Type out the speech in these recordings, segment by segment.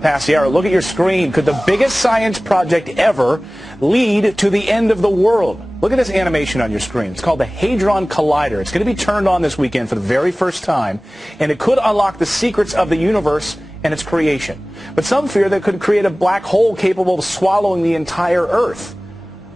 Past the hour. Look at your screen. Could the biggest science project ever lead to the end of the world? Look at this animation on your screen. It's called the Hadron Collider. It's going to be turned on this weekend for the very first time, and it could unlock the secrets of the universe and its creation. But some fear that it could create a black hole capable of swallowing the entire Earth.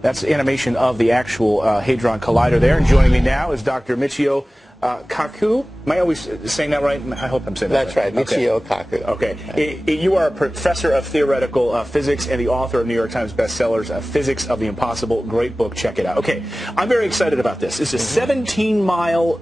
That's animation of the actual Hadron Collider there. And joining me now is Dr. Michio Kaku. Am I always saying that right? I hope I'm saying that right. That's right, Michio Kaku. Okay. You are a professor of theoretical physics and the author of New York Times bestsellers, Physics of the Impossible. Great book. Check it out. Okay. I'm very excited about this. It's a 17-mile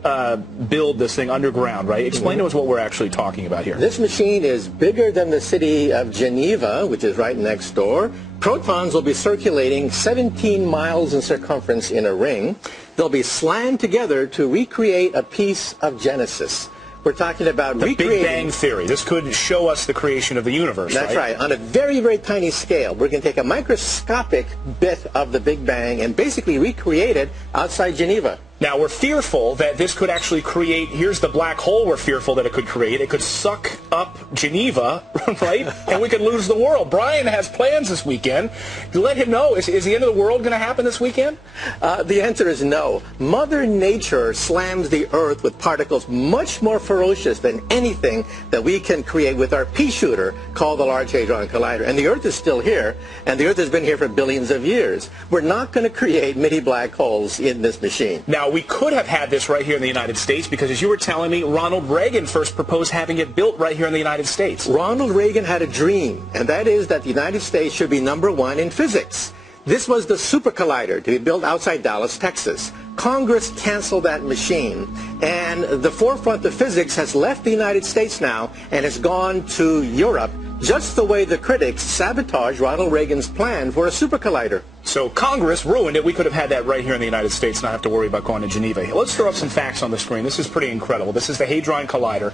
build, this thing underground, right? Explain to us what we're actually talking about here. This machine is bigger than the city of Geneva, which is right next door. Protons will be circulating 17 miles in circumference in a ring. They'll be slammed together to recreate a piece of Genesis. We're talking about the Big Bang Theory. This could show us the creation of the universe, That's right. On a very, very tiny scale. We're going to take a microscopic bit of the Big Bang and basically recreate it outside Geneva. Now, we're fearful that this could actually create, here's the black hole we're fearful that it could create. It could suck up Geneva, right? And we could lose the world. Brian has plans this weekend. Let him know, is the end of the world going to happen this weekend? The answer is no. Mother Nature slams the Earth with particles much more ferocious than anything that we can create with our pea shooter called the Large Hadron Collider. And the Earth is still here, and the Earth has been here for billions of years. We're not going to create mini black holes in this machine. Now, we could have had this right here in the United States because, as you were telling me, Ronald Reagan first proposed having it built right here in the United States. Ronald Reagan had a dream, and that is that the United States should be #1 in physics. This was the super collider to be built outside Dallas, Texas. Congress canceled that machine, and the forefront of physics has left the United States now and has gone to Europe, just the way the critics sabotaged Ronald Reagan's plan for a super collider. So Congress ruined it. We could have had that right here in the United States, not have to worry about going to Geneva. Let's throw up some facts on the screen. This is pretty incredible. This is the Hadron Collider.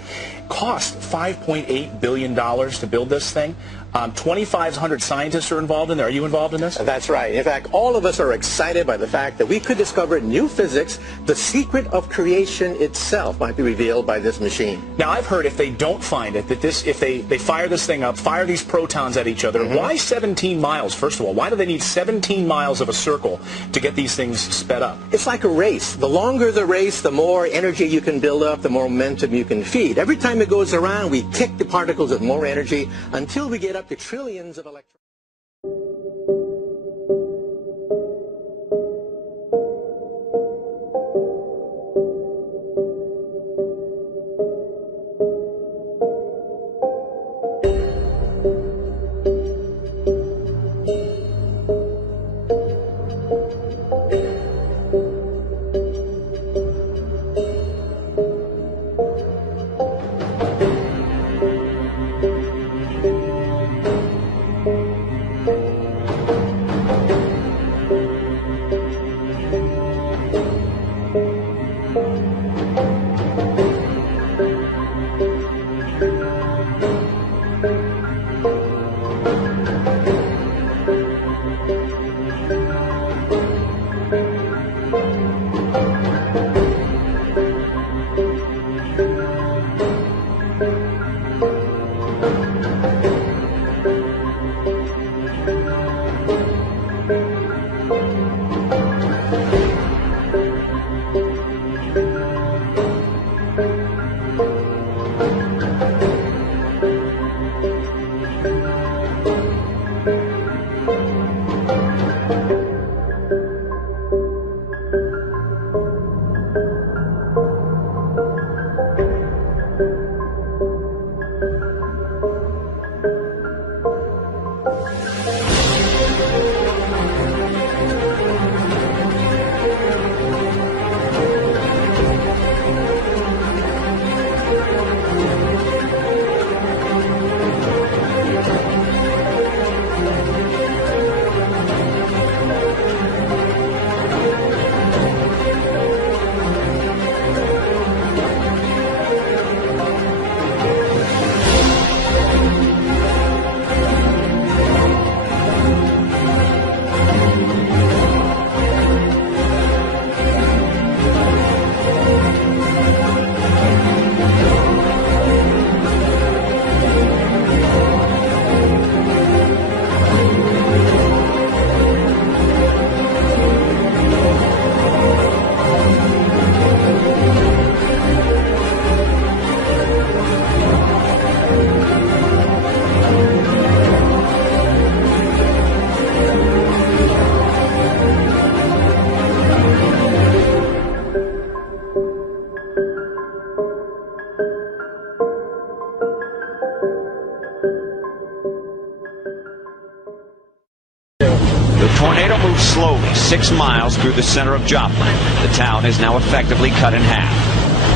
Cost $5.8 billion to build this thing. 2,500 scientists are involved in there. Are you involved in this? That's right. In fact, all of us are excited by the fact that we could discover new physics. The secret of creation itself might be revealed by this machine. Now, I've heard if they don't find it, that if they fire this thing up, fire these protons at each other, why 17 miles, first of all? Why do they need 17 miles of a circle to get these things sped up? It's like a race. The longer the race, the more energy you can build up, the more momentum you can feed. Every time it goes around, we kick the particles with more energy until we get up to trillions of electrons. tornado moved slowly 6 miles through the center of Joplin. The town is now effectively cut in half.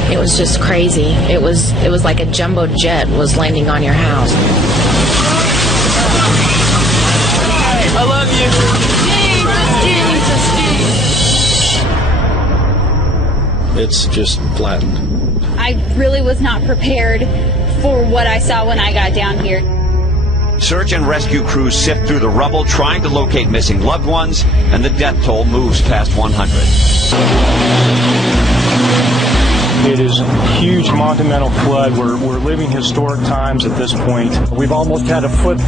It was just crazy. It was like a jumbo jet was landing on your house. I love you. It's just flattened. I really was not prepared for what I saw when I got down here. Search and rescue crews sift through the rubble trying to locate missing loved ones, and the death toll moves past 100. It is a huge monumental flood. We're living historic times at this point. We've almost had a foot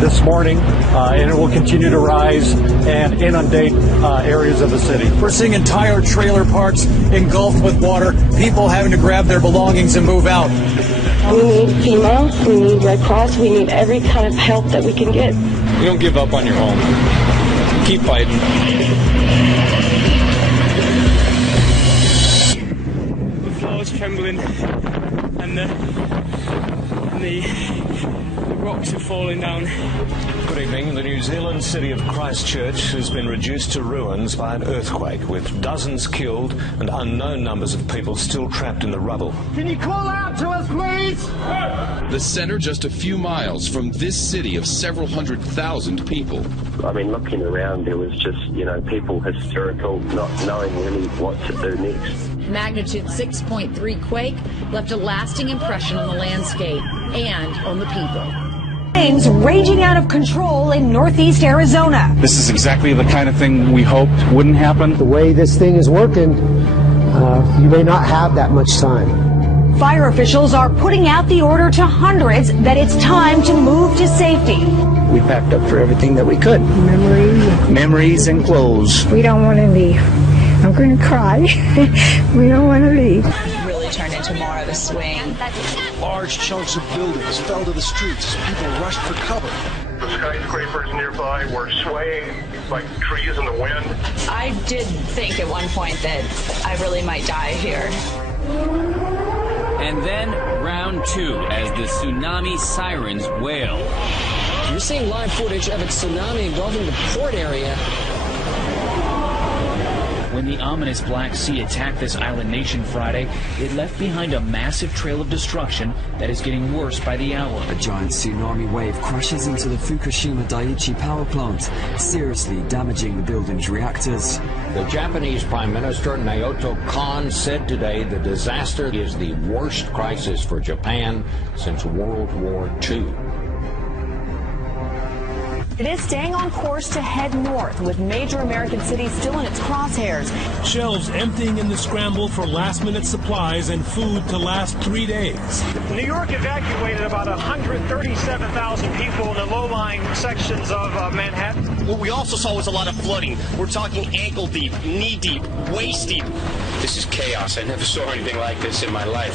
this morning, and it will continue to rise and inundate areas of the city. We're seeing entire trailer parks engulfed with water, people having to grab their belongings and move out. We need FEMA, we need Red Cross, we need every kind of help that we can get. You don't give up on your home. Keep fighting. The floor is trembling, and the rocks are falling down. Good evening. The New Zealand city of Christchurch has been reduced to ruins by an earthquake, with dozens killed and unknown numbers of people still trapped in the rubble. Can you call out to us, please? The center just a few miles from this city of several 100,000 people. I mean, looking around, there was just, people hysterical, not knowing really what to do next. Magnitude 6.3 quake left a lasting impression on the landscape and on the people. Flames raging out of control in northeast Arizona. This is exactly the kind of thing we hoped wouldn't happen. The way this thing is working, you may not have that much time. Fire officials are putting out the order to hundreds that it's time to move to safety. We packed up for everything that we could. Memories and clothes. We don't want to leave. I'm going to cry. We don't want to leave. Really turned into more of a swing. Large chunks of buildings fell to the streets as people rushed for cover. The skyscrapers nearby were swaying like trees in the wind. I did think at one point that I really might die here. And then round 2 as the tsunami sirens wail. You're seeing live footage of a tsunami engulfing the port area. When the ominous Black Sea attacked this island nation Friday, it left behind a massive trail of destruction that is getting worse by the hour. A giant tsunami wave crashes into the Fukushima Daiichi power plant, seriously damaging the building's reactors. The Japanese Prime Minister Naoto Kan said today the disaster is the worst crisis for Japan since World War II. It is staying on course to head north, with major American cities still in its crosshairs. Shelves emptying in the scramble for last-minute supplies and food to last 3 days. New York evacuated about 137,000 people in the low-lying sections of Manhattan. What we also saw was a lot of flooding. We're talking ankle-deep, knee-deep, waist-deep. This is chaos. I never saw anything like this in my life.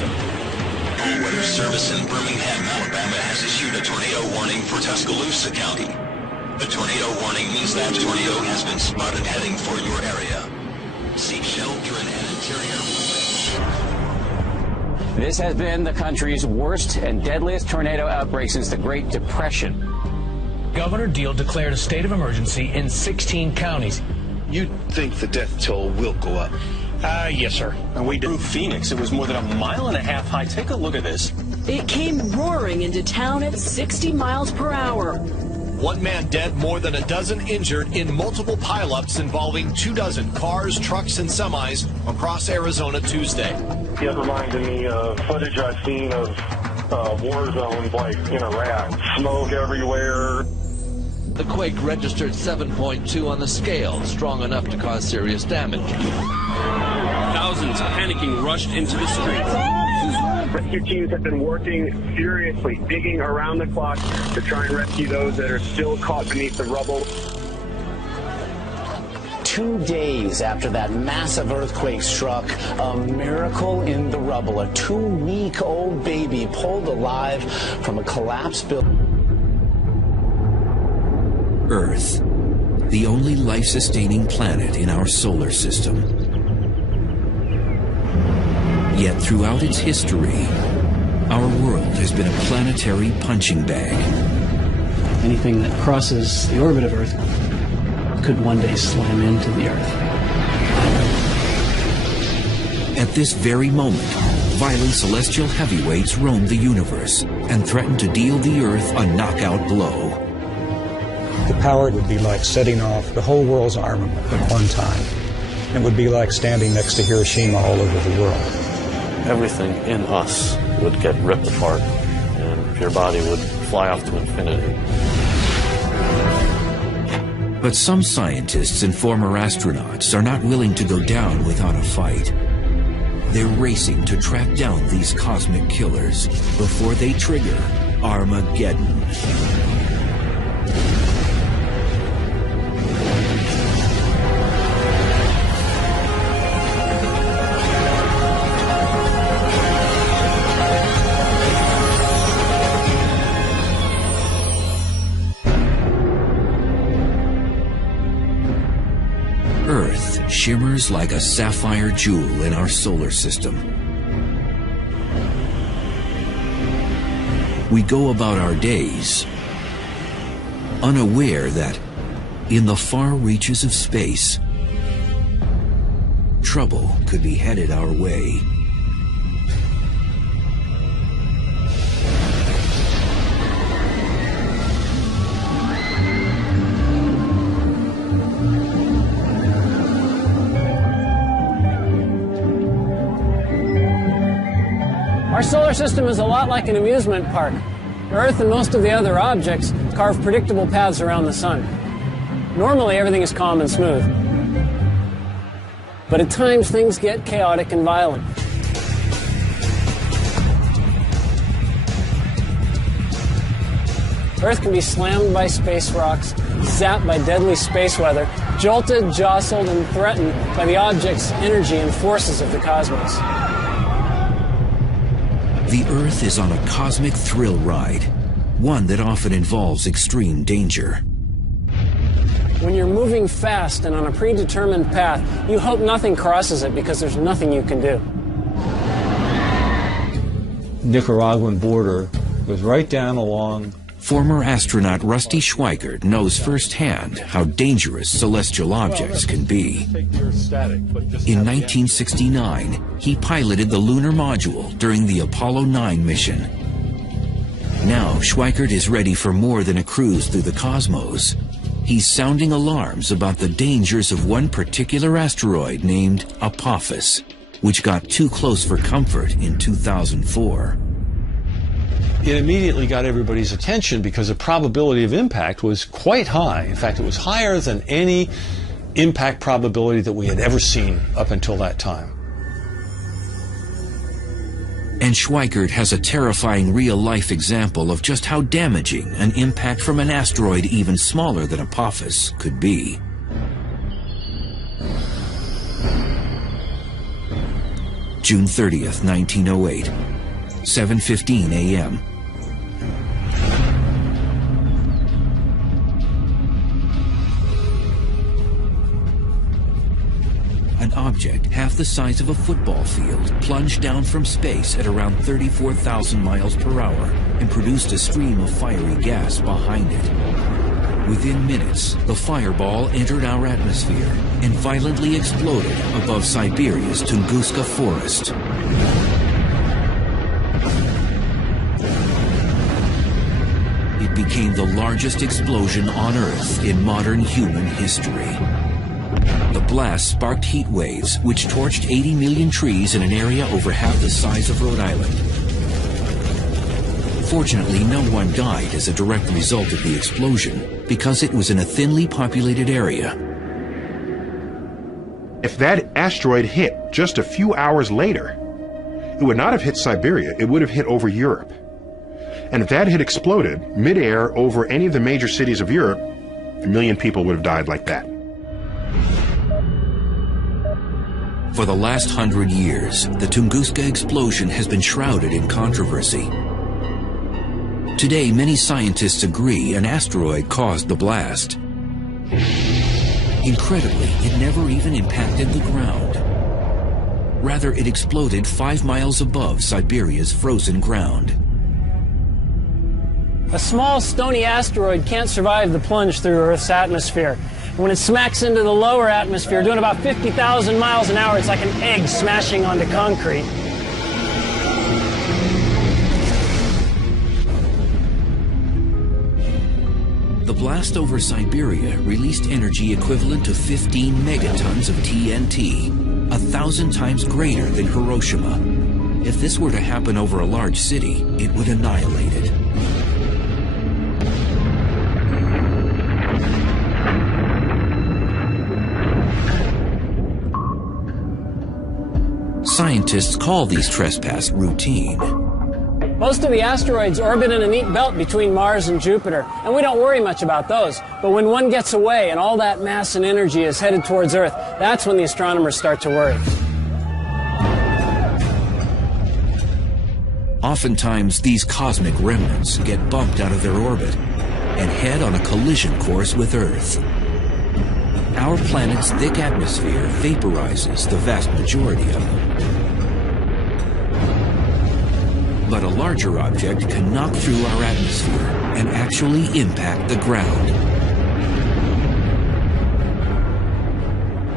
Weather Service in Birmingham, Alabama has issued a tornado warning for Tuscaloosa County. The tornado warning means that tornado has been spotted heading for your area. Seek shelter in an interior. This has been the country's worst and deadliest tornado outbreak since the Great Depression. Governor Deal declared a state of emergency in 16 counties. You'd think the death toll will go up. Yes, sir. And we drove Phoenix. It was more than 1.5 miles high. Take a look at this. It came roaring into town at 60 miles per hour. 1 man dead, more than a dozen injured in multiple pileups involving 24 cars, trucks, and semis across Arizona Tuesday. It reminded me of footage I've seen of war zones like in Iraq. Smoke everywhere. The quake registered 7.2 on the scale, strong enough to cause serious damage. Thousands panicking rushed into the streets. Rescue teams have been working furiously, digging around the clock to try and rescue those that are still caught beneath the rubble. 2 days after that massive earthquake struck, a miracle in the rubble. A 2-week-old baby pulled alive from a collapsed building. Earth, the only life-sustaining planet in our solar system. Yet throughout its history, our world has been a planetary punching bag. Anything that crosses the orbit of Earth could one day slam into the Earth. At this very moment, violent celestial heavyweights roam the universe and threaten to deal the Earth a knockout blow. The power would be like setting off the whole world's armament at one time. It would be like standing next to Hiroshima all over the world. Everything in us would get ripped apart, and your body would fly off to infinity. But some scientists and former astronauts are not willing to go down without a fight. They're racing to track down these cosmic killers before they trigger Armageddon. Earth shimmers like a sapphire jewel in our solar system. We go about our days unaware that in the far reaches of space, trouble could be headed our way. Our solar system is a lot like an amusement park. Earth and most of the other objects carve predictable paths around the sun. Normally, everything is calm and smooth. But at times, things get chaotic and violent. Earth can be slammed by space rocks, zapped by deadly space weather, jolted, jostled, and threatened by the object's energy and forces of the cosmos. The Earth is on a cosmic thrill ride, one that often involves extreme danger. When you're moving fast and on a predetermined path, you hope nothing crosses it because there's nothing you can do. Nicaraguan border goes right down along. Former astronaut Rusty Schweikert knows firsthand how dangerous celestial objects can be. In 1969, he piloted the lunar module during the Apollo 9 mission. Now, Schweikert is ready for more than a cruise through the cosmos. He's sounding alarms about the dangers of one particular asteroid named Apophis, which got too close for comfort in 2004. It immediately got everybody's attention because the probability of impact was quite high. In fact, it was higher than any impact probability that we had ever seen up until that time. And Schweikert has a terrifying real-life example of just how damaging an impact from an asteroid even smaller than Apophis could be. June 30th, 1908, 7:15 a.m. An object half the size of a football field plunged down from space at around 34,000 miles per hour and produced a stream of fiery gas behind it. Within minutes, the fireball entered our atmosphere and violently exploded above Siberia's Tunguska forest. It became the largest explosion on Earth in modern human history. The blast sparked heat waves, which torched 80 million trees in an area over half the size of Rhode Island. Fortunately, no one died as a direct result of the explosion, because it was in a thinly populated area. If that asteroid hit just a few hours later, it would not have hit Siberia, it would have hit over Europe. And if that had exploded midair over any of the major cities of Europe, 1 million people would have died like that. For the last 100 years, the Tunguska explosion has been shrouded in controversy. Today, many scientists agree an asteroid caused the blast. Incredibly, it never even impacted the ground. Rather, it exploded 5 miles above Siberia's frozen ground. A small stony asteroid can't survive the plunge through Earth's atmosphere. When it smacks into the lower atmosphere, doing about 50,000 miles an hour, it's like an egg smashing onto concrete. The blast over Siberia released energy equivalent to 15 megatons of TNT, 1,000 times greater than Hiroshima. If this were to happen over a large city, it would annihilate it. Scientists call these trespass routine. Most of the asteroids orbit in a neat belt between Mars and Jupiter, and we don't worry much about those. But when one gets away and all that mass and energy is headed towards Earth, that's when the astronomers start to worry. Oftentimes, these cosmic remnants get bumped out of their orbit and head on a collision course with Earth. Our planet's thick atmosphere vaporizes the vast majority of them. But a larger object can knock through our atmosphere and actually impact the ground.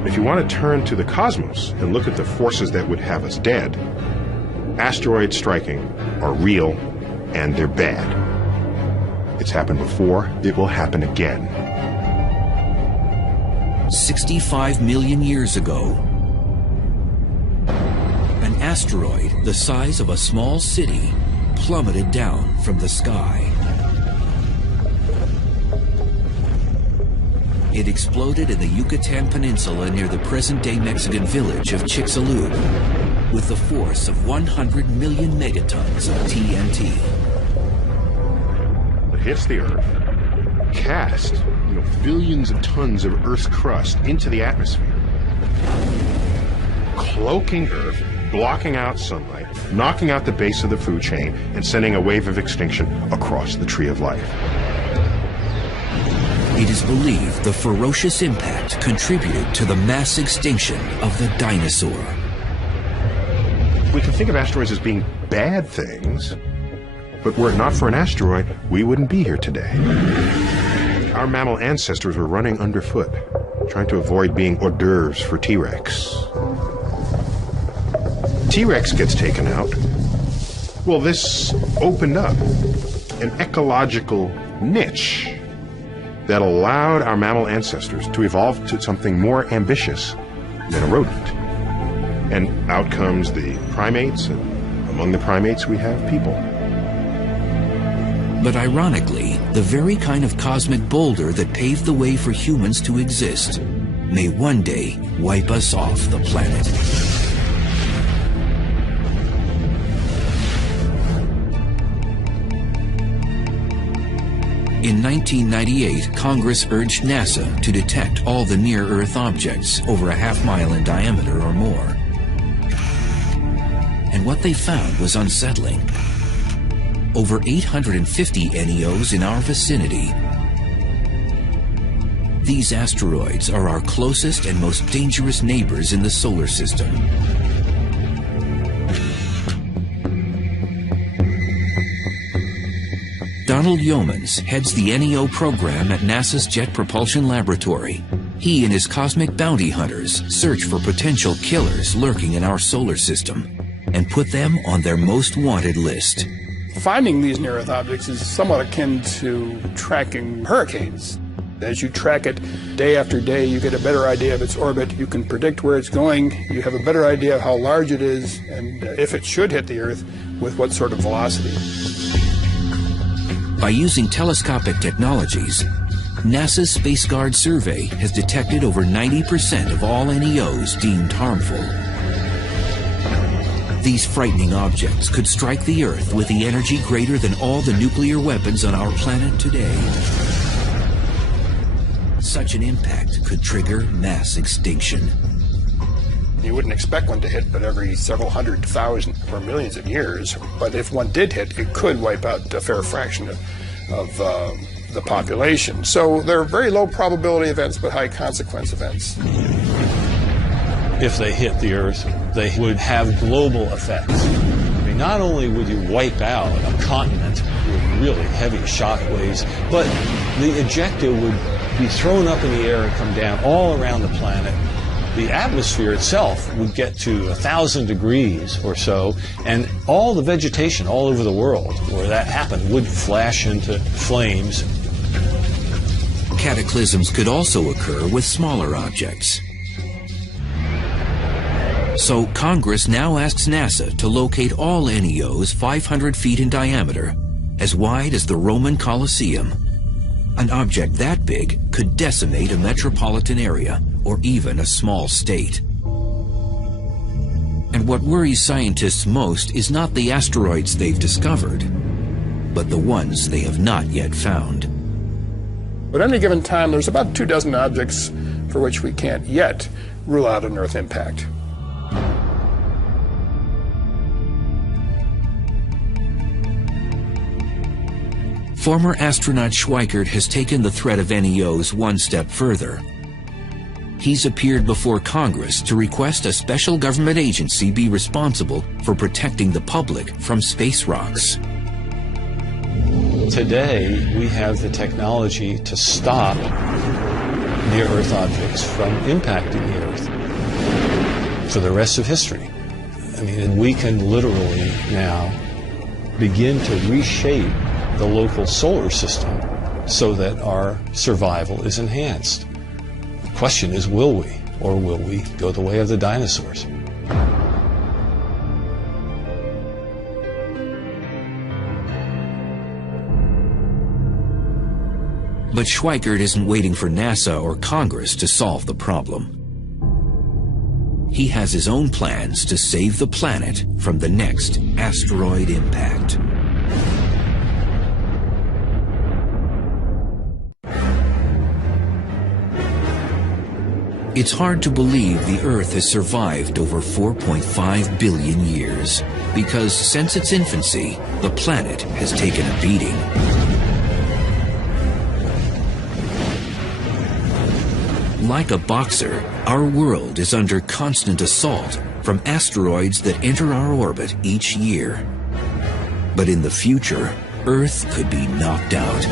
If you want to turn to the cosmos and look at the forces that would have us dead, asteroids striking are real and they're bad. It's happened before, it will happen again. 65 million years ago, an asteroid the size of a small city plummeted down from the sky. It exploded in the Yucatan Peninsula near the present-day Mexican village of Chicxulub with the force of 100 million megatons of TNT. It hits the Earth, cast billions of tons of Earth's crust into the atmosphere, cloaking Earth, blocking out sunlight, knocking out the base of the food chain, and sending a wave of extinction across the tree of life. It is believed the ferocious impact contributed to the mass extinction of the dinosaur. We can think of asteroids as being bad things, but were it not for an asteroid, we wouldn't be here today. Our mammal ancestors were running underfoot, trying to avoid being hors d'oeuvres for T-Rex. T-Rex gets taken out. Well, this opened up an ecological niche that allowed our mammal ancestors to evolve to something more ambitious than a rodent. And out comes the primates, and among the primates we have people. But ironically, the very kind of cosmic boulder that paved the way for humans to exist may one day wipe us off the planet. In 1998, Congress urged NASA to detect all the near-Earth objects over a half-mile in diameter or more. And what they found was unsettling. Over 850 NEOs in our vicinity. These asteroids are our closest and most dangerous neighbors in the solar system. Donald Yeomans heads the NEO program at NASA's Jet Propulsion Laboratory. He and his cosmic bounty hunters search for potential killers lurking in our solar system and put them on their most wanted list. Finding these near-Earth objects is somewhat akin to tracking hurricanes. As you track it day after day, you get a better idea of its orbit. You can predict where it's going. You have a better idea of how large it is and if it should hit the Earth, with what sort of velocity. By using telescopic technologies, NASA's Space Guard survey has detected over 90% of all NEOs deemed harmful. These frightening objects could strike the Earth with the energy greater than all the nuclear weapons on our planet today. Such an impact could trigger mass extinction. You wouldn't expect one to hit but every several 100,000 or millions of years, but if one did hit, it could wipe out a fair fraction of the population. So they're very low probability events but high consequence events. If they hit the Earth, they would have global effects. I mean, not only would you wipe out a continent with really heavy shock waves, but the ejecta would be thrown up in the air and come down all around the planet. The atmosphere itself would get to 1,000 degrees or so, and all the vegetation all over the world where that happened would flash into flames. Cataclysms could also occur with smaller objects. So Congress now asks NASA to locate all NEOs 500 feet in diameter, as wide as the Roman Colosseum. An object that big could decimate a metropolitan area or even a small state. And what worries scientists most is not the asteroids they've discovered, but the ones they have not yet found. At any given time, there's about 24 objects for which we can't yet rule out an Earth impact. Former astronaut Schweikert has taken the threat of NEOs one step further. He's appeared before Congress to request a special government agency be responsible for protecting the public from space rocks. Today, we have the technology to stop near-Earth objects from impacting the Earth for the rest of history. I mean, we can literally now begin to reshape the local solar system so that our survival is enhanced. The question is, will we? Or will we go the way of the dinosaurs? But Schweikert isn't waiting for NASA or Congress to solve the problem. He has his own plans to save the planet from the next asteroid impact. It's hard to believe the Earth has survived over 4.5 billion years, because since its infancy, the planet has taken a beating. Like a boxer, our world is under constant assault from asteroids that enter our orbit each year. But in the future, Earth could be knocked out.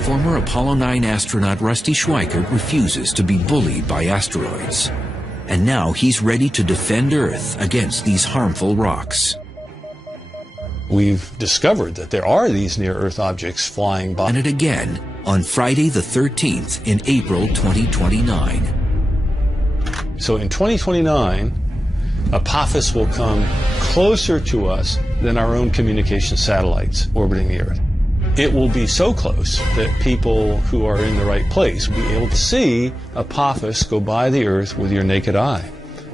Former Apollo 9 astronaut Rusty Schweikert refuses to be bullied by asteroids. And now he's ready to defend Earth against these harmful rocks. We've discovered that there are these near-Earth objects flying by. And it again on Friday the 13th in April 2029. So in 2029, Apophis will come closer to us than our own communication satellites orbiting the Earth. It will be so close that people who are in the right place will be able to see Apophis go by the Earth with your naked eye.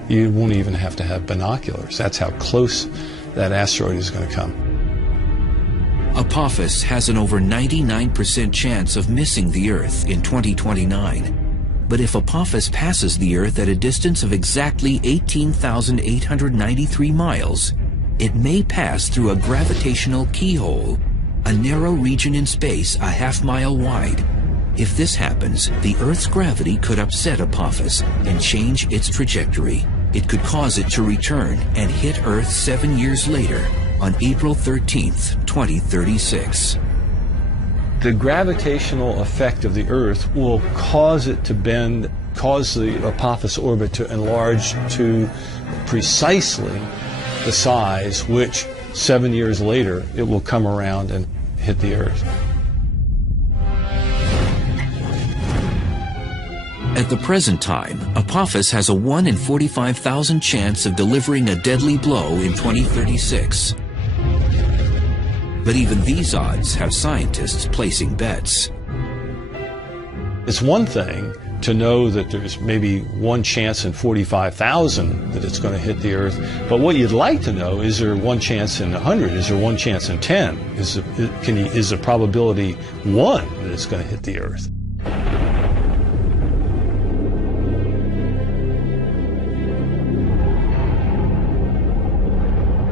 You won't even have to have binoculars. That's how close that asteroid is going to come. Apophis has an over 99% chance of missing the Earth in 2029. But if Apophis passes the Earth at a distance of exactly 18,893 miles, it may pass through a gravitational keyhole, a narrow region in space a half-mile wide. If this happens, the Earth's gravity could upset Apophis and change its trajectory. It could cause it to return and hit Earth 7 years later, on April 13th, 2036. The gravitational effect of the Earth will cause it to bend, cause the Apophis orbit to enlarge to precisely the size which 7 years later it will come around and hit the Earth. At the present time, Apophis has a 1 in 45,000 chance of delivering a deadly blow in 2036. But even these odds have scientists placing bets. It's one thing to know that there's maybe 1 chance in 45,000 that it's going to hit the Earth, but what you'd like to know, is there 1 chance in 100? Is there 1 chance in 10? Is the probability 1 that it's going to hit the Earth?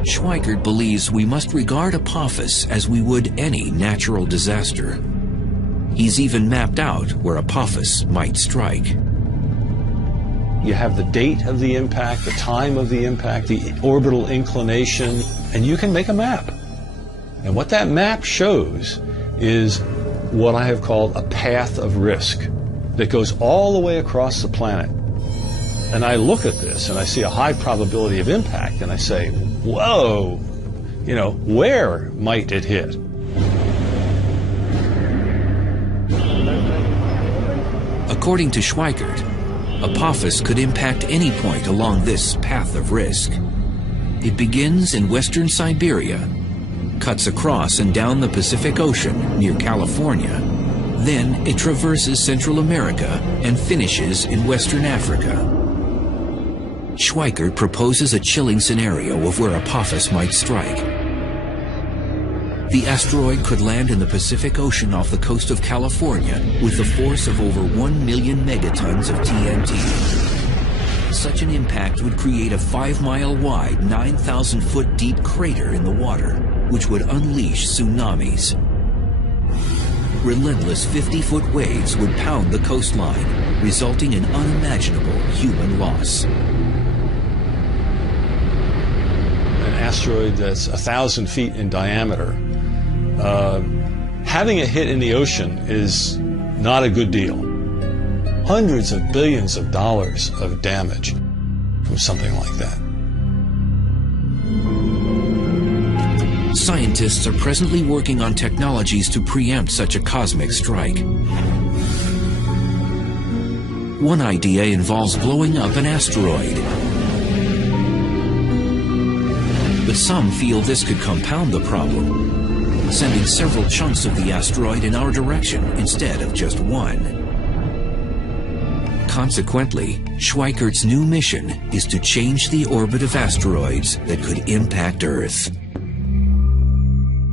Schweikert believes we must regard Apophis as we would any natural disaster. He's even mapped out where Apophis might strike. You have the date of the impact, the time of the impact, the orbital inclination, and you can make a map. And what that map shows is what I have called a path of risk that goes all the way across the planet. And I look at this and I see a high probability of impact and I say, whoa, where might it hit? According to Schweikert, Apophis could impact any point along this path of risk. It begins in western Siberia, cuts across and down the Pacific Ocean near California. Then it traverses Central America and finishes in Western Africa. Schweikert proposes a chilling scenario of where Apophis might strike. The asteroid could land in the Pacific Ocean off the coast of California with the force of over 1 million megatons of TNT. Such an impact would create a 5-mile wide, 9,000-foot deep crater in the water, which would unleash tsunamis. Relentless 50-foot waves would pound the coastline, resulting in unimaginable human loss. An asteroid that's 1,000 feet in diameter, having it hit in the ocean is not a good deal. Hundreds of billions of dollars of damage from something like that. Scientists are presently working on technologies to preempt such a cosmic strike. One idea involves blowing up an asteroid. But some feel this could compound the problem, sending several chunks of the asteroid in our direction instead of just one. Consequently, Schweikert's new mission is to change the orbit of asteroids that could impact Earth.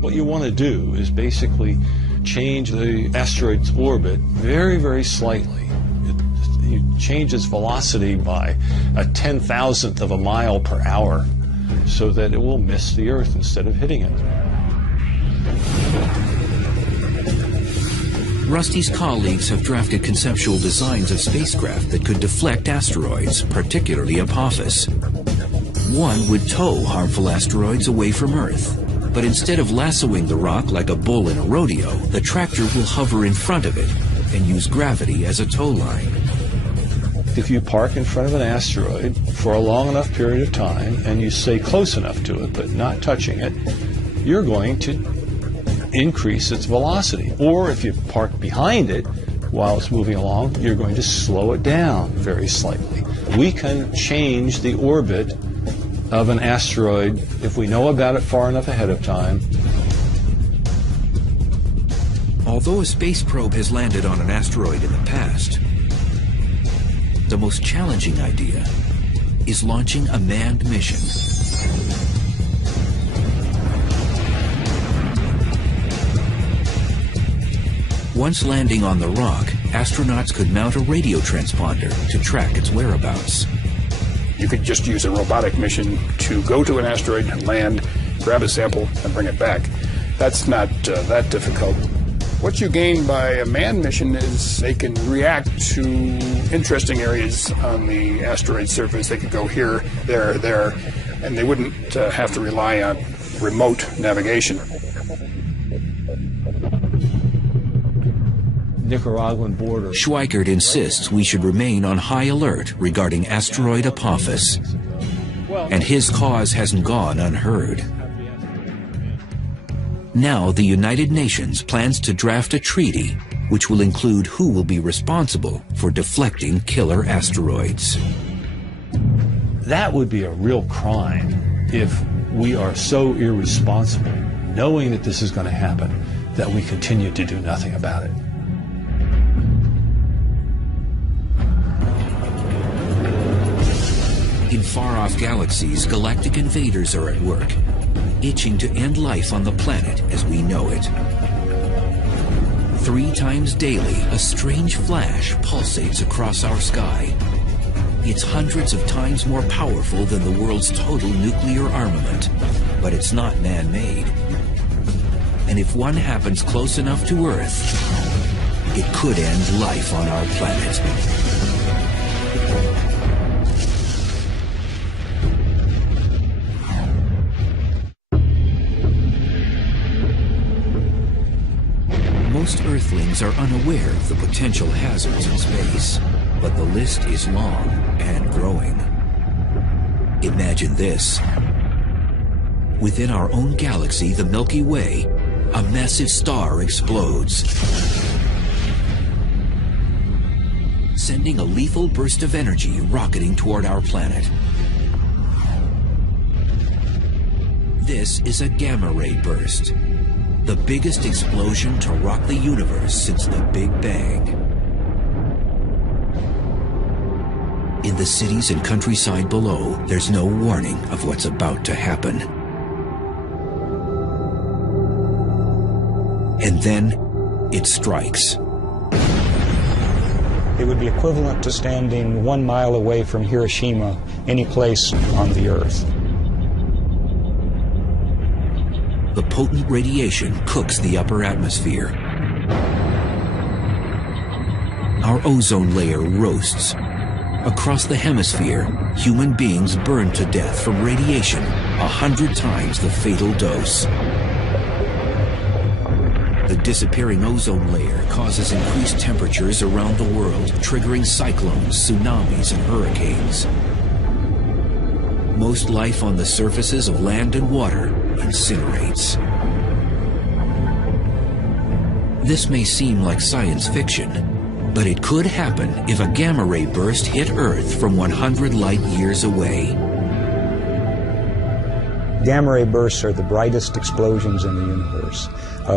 What you want to do is basically change the asteroid's orbit very, very slightly. You change its velocity by a 10,000th of a mile per hour so that it will miss the Earth instead of hitting it. Rusty's colleagues have drafted conceptual designs of spacecraft that could deflect asteroids, particularly Apophis. One would tow harmful asteroids away from Earth, but instead of lassoing the rock like a bull in a rodeo, the tractor will hover in front of it and use gravity as a tow line. If you park in front of an asteroid for a long enough period of time and you stay close enough to it but not touching it, you're going to increase its velocity. Or if you park behind it while it's moving along, you're going to slow it down very slightly. We can change the orbit of an asteroid if we know about it far enough ahead of time. Although a space probe has landed on an asteroid in the past, the most challenging idea is launching a manned mission. Once landing on the rock, astronauts could mount a radio transponder to track its whereabouts. You could just use a robotic mission to go to an asteroid and land, grab a sample, and bring it back. That's not that difficult. What you gain by a manned mission is they can react to interesting areas on the asteroid surface. They could go here, there, and they wouldn't have to rely on remote navigation. Nicaraguan border. Schweikert insists we should remain on high alert regarding asteroid Apophis, and his cause hasn't gone unheard. Now the United Nations plans to draft a treaty which will include who will be responsible for deflecting killer asteroids. That would be a real crime if we are so irresponsible, knowing that this is going to happen, that we continue to do nothing about it. In far-off galaxies, galactic invaders are at work, itching to end life on the planet as we know it. 3 times daily, a strange flash pulsates across our sky. It's hundreds of times more powerful than the world's total nuclear armament, but it's not man-made. And if one happens close enough to Earth, it could end life on our planet. Most Earthlings are unaware of the potential hazards in space, but the list is long and growing. Imagine this. Within our own galaxy, the Milky Way, a massive star explodes, sending a lethal burst of energy rocketing toward our planet. This is a gamma-ray burst, the biggest explosion to rock the universe since the Big Bang. In the cities and countryside below, there's no warning of what's about to happen. And then, it strikes. It would be equivalent to standing 1 mile away from Hiroshima, any place on the Earth. The potent radiation cooks the upper atmosphere. Our ozone layer roasts. Across the hemisphere, human beings burn to death from radiation 100 times the fatal dose. The disappearing ozone layer causes increased temperatures around the world, triggering cyclones, tsunamis, and hurricanes. Most life on the surfaces of land and water incinerates. This may seem like science fiction, but it could happen if a gamma-ray burst hit Earth from 100 light years away. Gamma-ray bursts are the brightest explosions in the universe.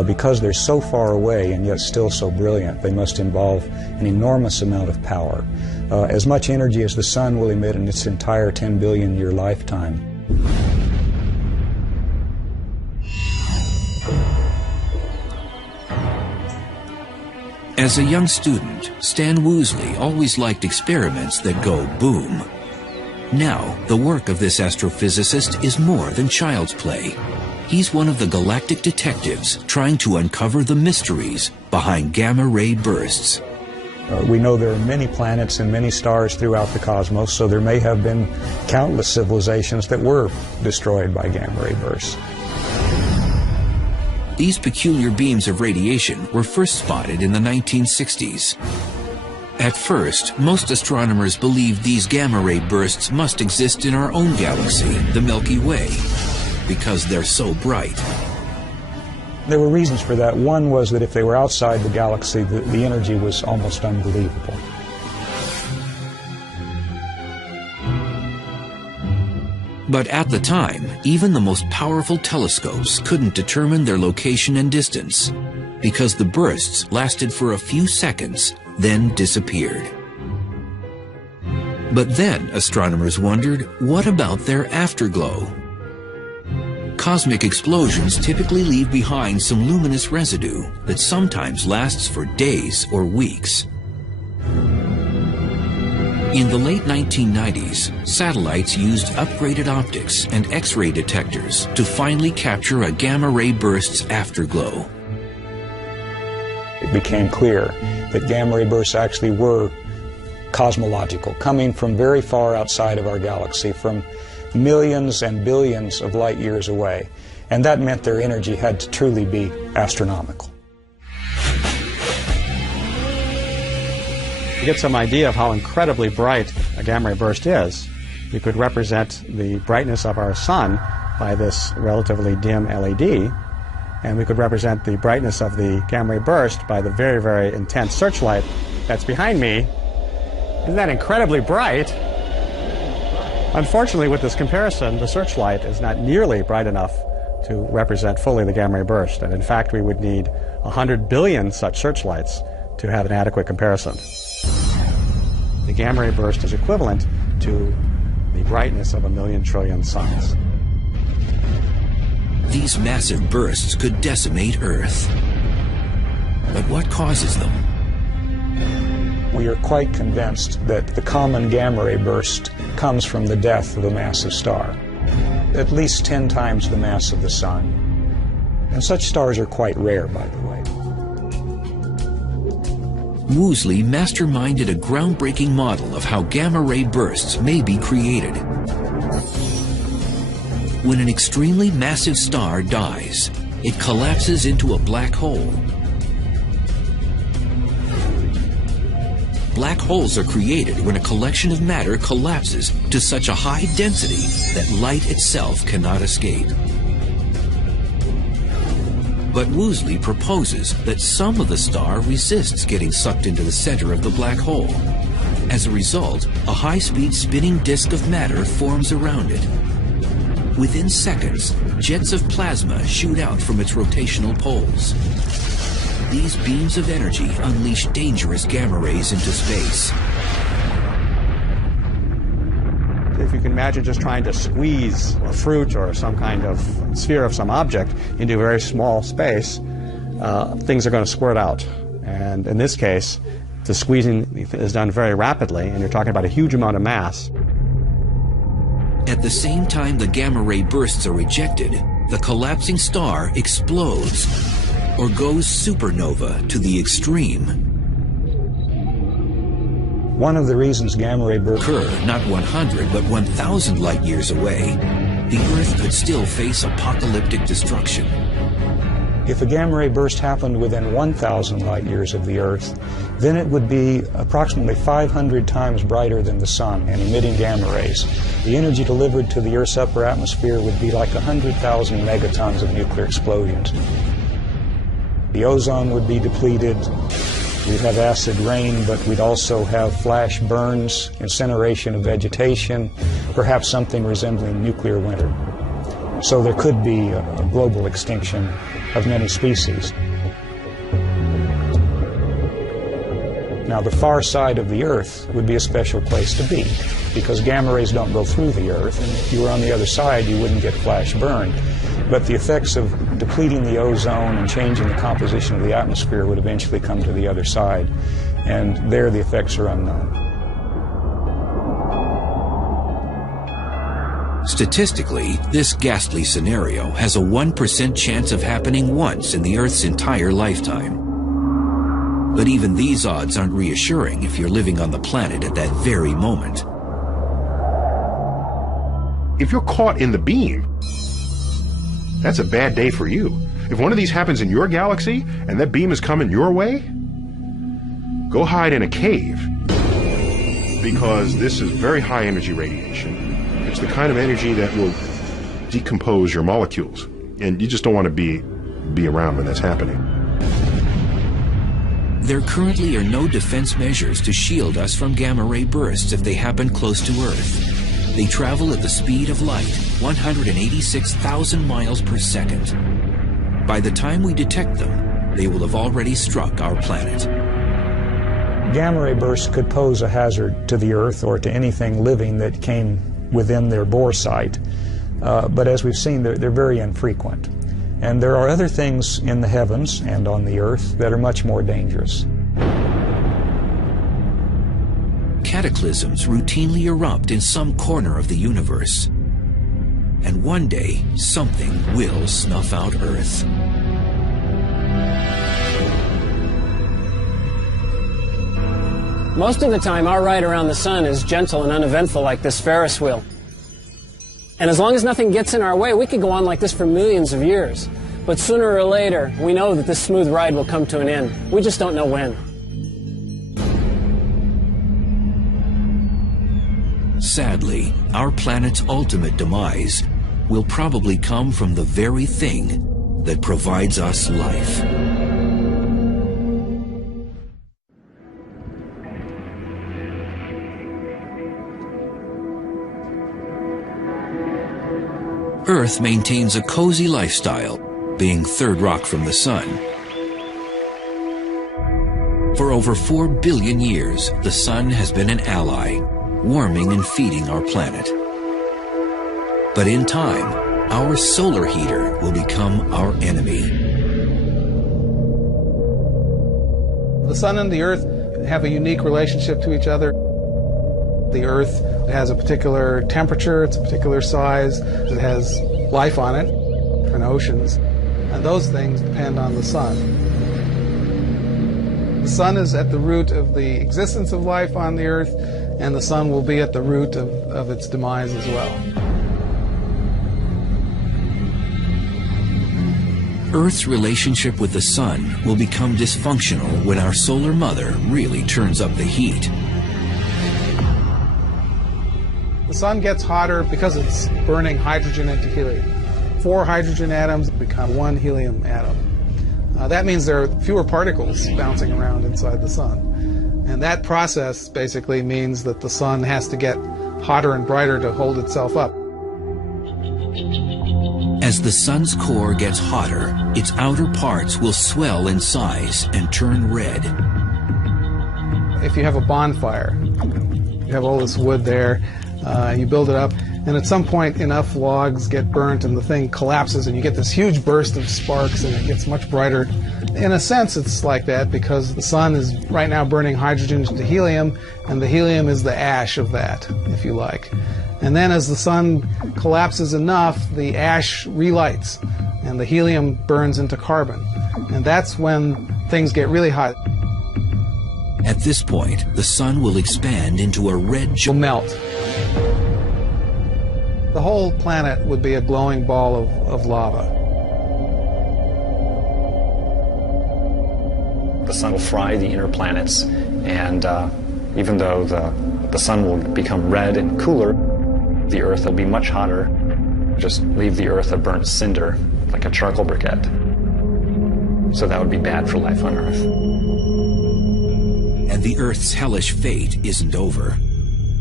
Because they're so far away and yet still so brilliant, they must involve an enormous amount of power. As much energy as the sun will emit in its entire 10 billion year lifetime. As a young student, Stan Woosley always liked experiments that go boom. Now, the work of this astrophysicist is more than child's play. He's one of the galactic detectives trying to uncover the mysteries behind gamma-ray bursts. We know there are many planets and many stars throughout the cosmos, so there may have been countless civilizations that were destroyed by gamma-ray bursts. These peculiar beams of radiation were first spotted in the 1960s. At first, most astronomers believed these gamma-ray bursts must exist in our own galaxy, the Milky Way, because they're so bright. There were reasons for that. One was that if they were outside the galaxy, the energy was almost unbelievable. But at the time, even the most powerful telescopes couldn't determine their location and distance, because the bursts lasted for a few seconds, then disappeared. But then astronomers wondered, what about their afterglow? Cosmic explosions typically leave behind some luminous residue that sometimes lasts for days or weeks. In the late 1990s, satellites used upgraded optics and X-ray detectors to finally capture a gamma-ray burst's afterglow. It became clear that gamma-ray bursts actually were cosmological, coming from very far outside of our galaxy, from millions and billions of light years away. And that meant their energy had to truly be astronomical. To get some idea of how incredibly bright a gamma-ray burst is, you could represent the brightness of our sun by this relatively dim LED, and we could represent the brightness of the gamma-ray burst by the very, very intense searchlight that's behind me. Isn't that incredibly bright? Unfortunately, with this comparison, the searchlight is not nearly bright enough to represent fully the gamma-ray burst, and in fact we would need 100 billion such searchlights to have an adequate comparison. The gamma-ray burst is equivalent to the brightness of 1,000,000 trillion suns. These massive bursts could decimate Earth. But what causes them? We are quite convinced that the common gamma-ray burst comes from the death of a massive star, at least 10 times the mass of the Sun. And such stars are quite rare, by the way. Woosley masterminded a groundbreaking model of how gamma-ray bursts may be created. When an extremely massive star dies, it collapses into a black hole. black holes are created when a collection of matter collapses to such a high density that light itself cannot escape. But Woosley proposes that some of the star resists getting sucked into the center of the black hole. As a result, a high-speed spinning disk of matter forms around it. Within seconds, jets of plasma shoot out from its rotational poles. These beams of energy unleash dangerous gamma rays into space. If you can imagine just trying to squeeze a fruit or some kind of sphere of some object into a very small space, things are going to squirt out. And in this case, the squeezing is done very rapidly, and you're talking about a huge amount of mass. At the same time the gamma ray bursts are ejected, the collapsing star explodes or goes supernova to the extreme. One of the reasons gamma ray bursts occur not 100 but 1,000 light years away, the Earth could still face apocalyptic destruction. If a gamma ray burst happened within 1,000 light years of the Earth, then it would be approximately 500 times brighter than the Sun and emitting gamma rays. The energy delivered to the Earth's upper atmosphere would be like 100,000 megatons of nuclear explosions. The ozone would be depleted. We'd have acid rain, but we'd also have flash burns, incineration of vegetation, perhaps something resembling nuclear winter. So there could be a global extinction of many species. Now, the far side of the Earth would be a special place to be, because gamma rays don't go through the Earth, and if you were on the other side, you wouldn't get flash burn. But the effects of depleting the ozone and changing the composition of the atmosphere would eventually come to the other side, and there the effects are unknown. Statistically, this ghastly scenario has a 1% chance of happening once in the Earth's entire lifetime. But even these odds aren't reassuring if you're living on the planet at that very moment. If you're caught in the beam, that's a bad day for you. If one of these happens in your galaxy and that beam is coming your way, go hide in a cave, because this is very high energy radiation. It's the kind of energy that will decompose your molecules, and you just don't want to be around when that's happening. There currently are no defense measures to shield us from gamma ray bursts if they happen close to Earth. They travel at the speed of light, 186,000 miles per second. By the time we detect them, they will have already struck our planet. Gamma ray bursts could pose a hazard to the Earth or to anything living that came within their bore site, but as we've seen, they're very infrequent. And there are other things in the heavens and on the Earth that are much more dangerous. Cataclysms routinely erupt in some corner of the universe. And one day, something will snuff out Earth. Most of the time, our ride around the sun is gentle and uneventful like this Ferris wheel. And as long as nothing gets in our way, we could go on like this for millions of years. But sooner or later, we know that this smooth ride will come to an end. We just don't know when. Sadly, our planet's ultimate demise will probably come from the very thing that provides us life. Earth maintains a cozy lifestyle, being third rock from the sun. For over 4 billion years, the sun has been an ally, warming and feeding our planet. But in time, our solar heater will become our enemy. The sun and the Earth have a unique relationship to each other. The Earth has a particular temperature, it's a particular size, it has life on it, and oceans, and those things depend on the sun. The sun is at the root of the existence of life on the Earth, and the sun will be at the root of its demise as well. Earth's relationship with the sun will become dysfunctional when our solar mother really turns up the heat. The sun gets hotter because it's burning hydrogen into helium. 4 hydrogen atoms become 1 helium atom. That means there are fewer particles bouncing around inside the sun. And that process basically means that the sun has to get hotter and brighter to hold itself up. As the sun's core gets hotter, its outer parts will swell in size and turn red. If you have a bonfire, you have all this wood there, you build it up, and at some point enough logs get burnt and the thing collapses and you get this huge burst of sparks and it gets much brighter. In a sense it's like that because the sun is right now burning hydrogen into helium, and the helium is the ash of that, if you like. And then as the sun collapses enough, the ash relights and the helium burns into carbon. And that's when things get really hot. At this point, the sun will expand into a red will melt. The whole planet would be a glowing ball of lava. The sun will fry the inner planets, and even though the sun will become red and cooler, the Earth will be much hotter. Just leave the Earth a burnt cinder, like a charcoal briquette. So that would be bad for life on Earth. And the Earth's hellish fate isn't over.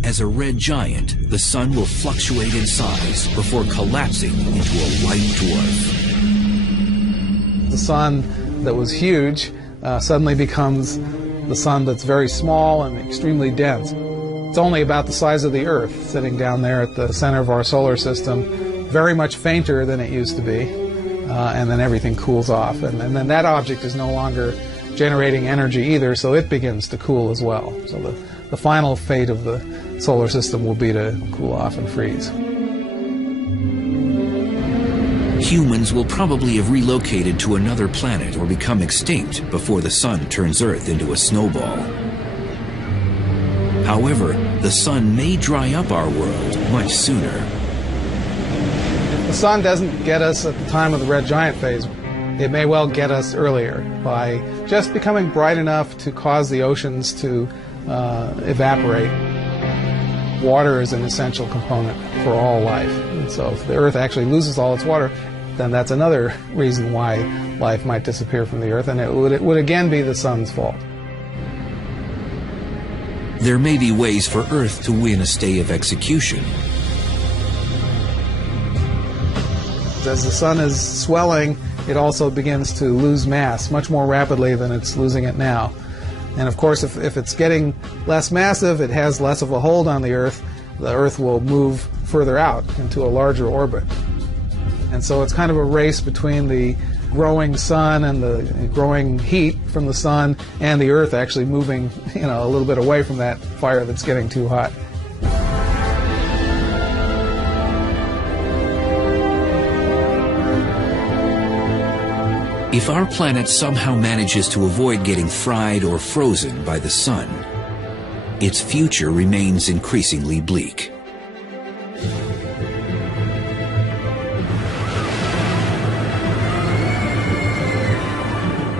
As a red giant, the sun will fluctuate in size before collapsing into a white dwarf. The sun that was huge suddenly becomes the sun that's very small and extremely dense. It's only about the size of the Earth, sitting down there at the center of our solar system, very much fainter than it used to be, and then everything cools off. And then that object is no longer generating energy either, so it begins to cool as well. So the final fate of the solar system will be to cool off and freeze. Humans will probably have relocated to another planet or become extinct before the sun turns Earth into a snowball. However, the sun may dry up our world much sooner. If the sun doesn't get us at the time of the red giant phase, it may well get us earlier by just becoming bright enough to cause the oceans to evaporate. Water is an essential component for all life. And so if the Earth actually loses all its water, then that's another reason why life might disappear from the Earth, and it would again be the sun's fault. There may be ways for Earth to win a stay of execution. As the sun is swelling, it also begins to lose mass much more rapidly than it's losing it now. And of course, if it's getting less massive, it has less of a hold on the Earth will move further out into a larger orbit. And so it's kind of a race between the growing sun and the growing heat from the sun and the Earth actually moving, a little bit away from that fire that's getting too hot. If our planet somehow manages to avoid getting fried or frozen by the sun, its future remains increasingly bleak.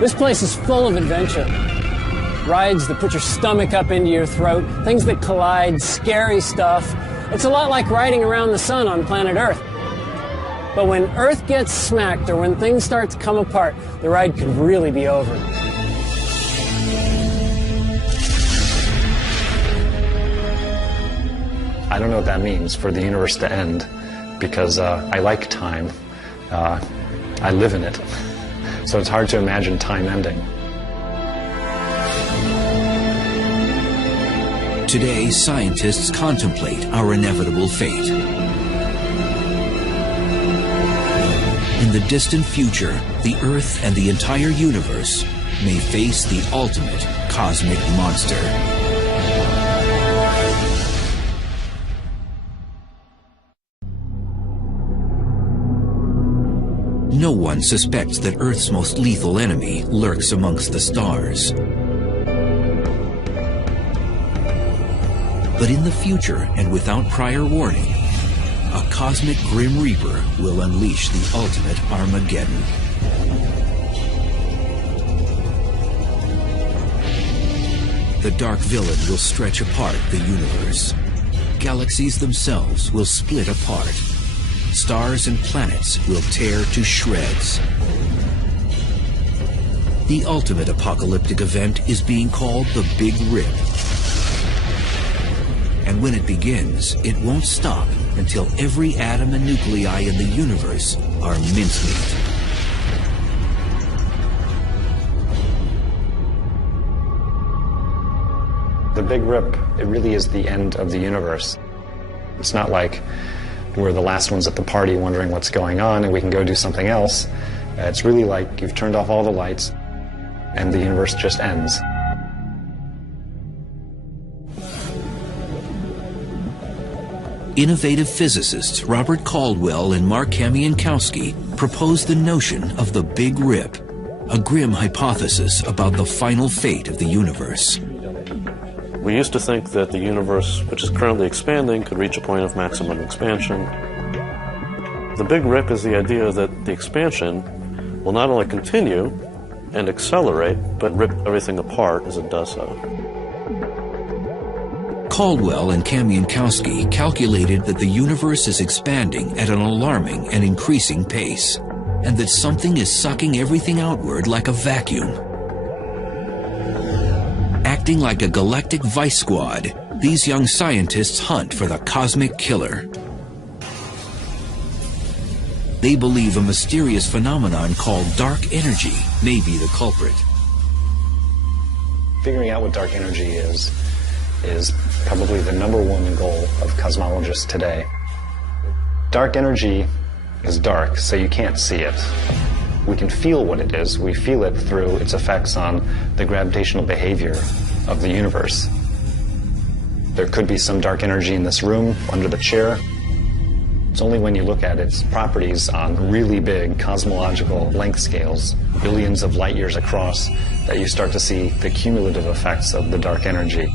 This place is full of adventure. Rides that put your stomach up into your throat, things that collide, scary stuff. It's a lot like riding around the sun on planet Earth. But when Earth gets smacked or when things start to come apart, the ride could really be over. I don't know what that means for the universe to end, because I like time. I live in it. So it's hard to imagine time ending. Today, scientists contemplate our inevitable fate. In the distant future, the Earth and the entire universe may face the ultimate cosmic monster. No one suspects that Earth's most lethal enemy lurks amongst the stars. But in the future, and without prior warning, a cosmic Grim Reaper will unleash the ultimate Armageddon. the dark villain will stretch apart the universe. Galaxies themselves will split apart. Stars and planets will tear to shreds. The ultimate apocalyptic event is being called the Big Rip. And when it begins, it won't stop until every atom and nuclei in the universe are mincemeat. The Big Rip, it really is the end of the universe. It's not like we're the last ones at the party wondering what's going on and we can go do something else. It's really like you've turned off all the lights and the universe just ends. Innovative physicists Robert Caldwell and Mark Kamiankowski proposed the notion of the Big Rip, a grim hypothesis about the final fate of the universe. We used to think that the universe, which is currently expanding, could reach a point of maximum expansion. The Big Rip is the idea that the expansion will not only continue and accelerate, but rip everything apart as it does so. Caldwell and Kamiankowski calculated that the universe is expanding at an alarming and increasing pace, and that something is sucking everything outward like a vacuum. Acting like a galactic vice squad, these young scientists hunt for the cosmic killer. They believe a mysterious phenomenon called dark energy may be the culprit. Figuring out what dark energy is probably the #1 goal of cosmologists today. Dark energy is dark, so you can't see it. We can feel what it is. We feel it through its effects on the gravitational behavior of the universe. There could be some dark energy in this room, under the chair. It's only when you look at its properties on really big cosmological length scales, billions of light years across, that you start to see the cumulative effects of the dark energy.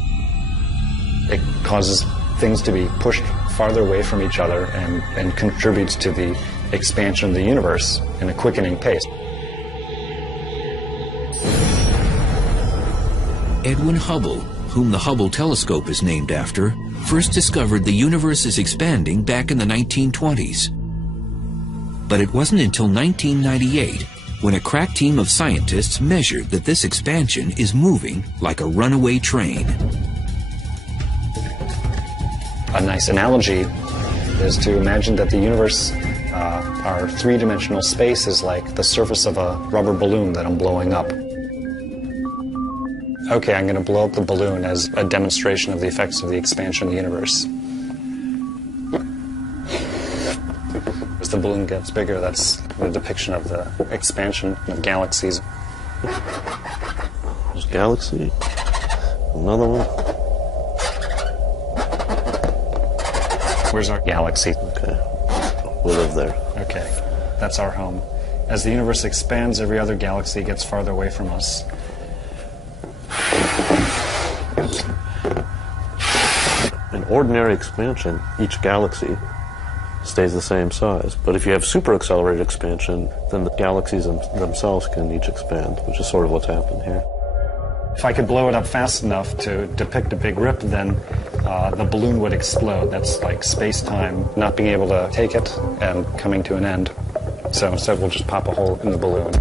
It causes things to be pushed farther away from each other and contributes to the expansion of the universe in a quickening pace. Edwin Hubble, whom the Hubble telescope is named after, first discovered the universe is expanding back in the 1920s. But it wasn't until 1998 when a crack team of scientists measured that this expansion is moving like a runaway train. A nice analogy is to imagine that the universe, our three-dimensional space, is like the surface of a rubber balloon that I'm blowing up. Okay, I'm going to blow up the balloon as a demonstration of the effects of the expansion of the universe. As the balloon gets bigger, that's the depiction of the expansion of galaxies. There's a galaxy. Another one. Where's our galaxy? Okay. We live there. Okay. That's our home. As the universe expands, every other galaxy gets farther away from us. In ordinary expansion, each galaxy stays the same size. But if you have super accelerated expansion, then the galaxies themselves can each expand, which is sort of what's happened here. If I could blow it up fast enough to depict a big rip, then the balloon would explode. That's like space-time not being able to take it and coming to an end. So instead we'll just pop a hole in the balloon.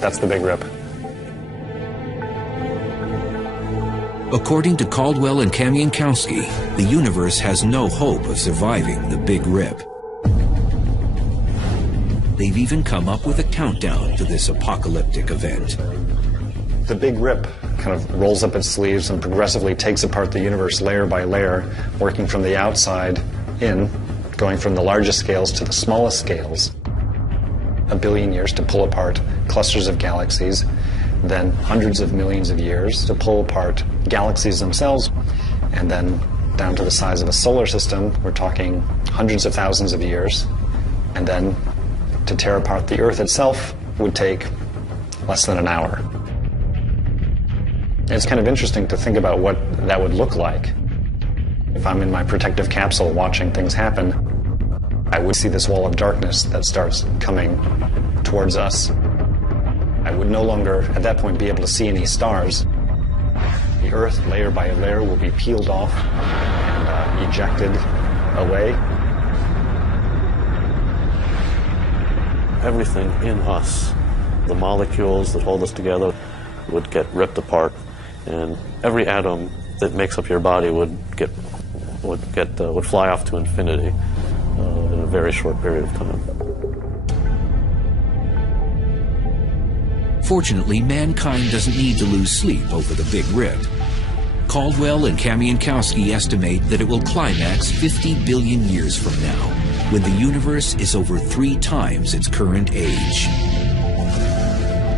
That's the big rip. According to Caldwell and Kamiankowski, the universe has no hope of surviving the Big Rip. They've even come up with a countdown to this apocalyptic event. The Big Rip kind of rolls up its sleeves and progressively takes apart the universe layer by layer, working from the outside in, going from the largest scales to the smallest scales. 1 billion years to pull apart clusters of galaxies, then hundreds of millions of years to pull apart galaxies themselves, and then down to the size of a solar system, we're talking hundreds of thousands of years, and then to tear apart the Earth itself would take less than an hour. It's kind of interesting to think about what that would look like. If I'm in my protective capsule watching things happen, I would see this wall of darkness that starts coming towards us. I would would no longer, at that point, be able to see any stars. The Earth, layer by layer, will be peeled off and ejected away. Everything in us, the molecules that hold us together, would get ripped apart, and every atom that makes up your body would fly off to infinity in a very short period of time. Fortunately, mankind doesn't need to lose sleep over the Big Rip. Caldwell and Kamiankowski estimate that it will climax 50 billion years from now, when the universe is over 3 times its current age.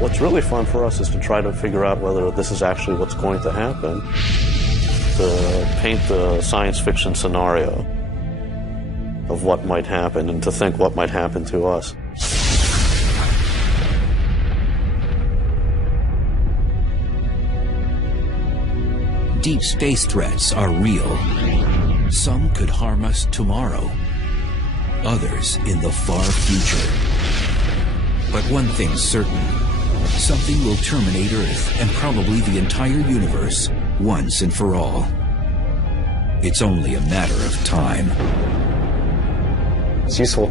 What's really fun for us is to try to figure out whether this is actually what's going to happen, to paint the science fiction scenario of what might happen and to think what might happen to us. Deep space threats are real. Some could harm us tomorrow, others in the far future. But one thing's certain, something will terminate Earth and probably the entire universe once and for all. It's only a matter of time. It's useful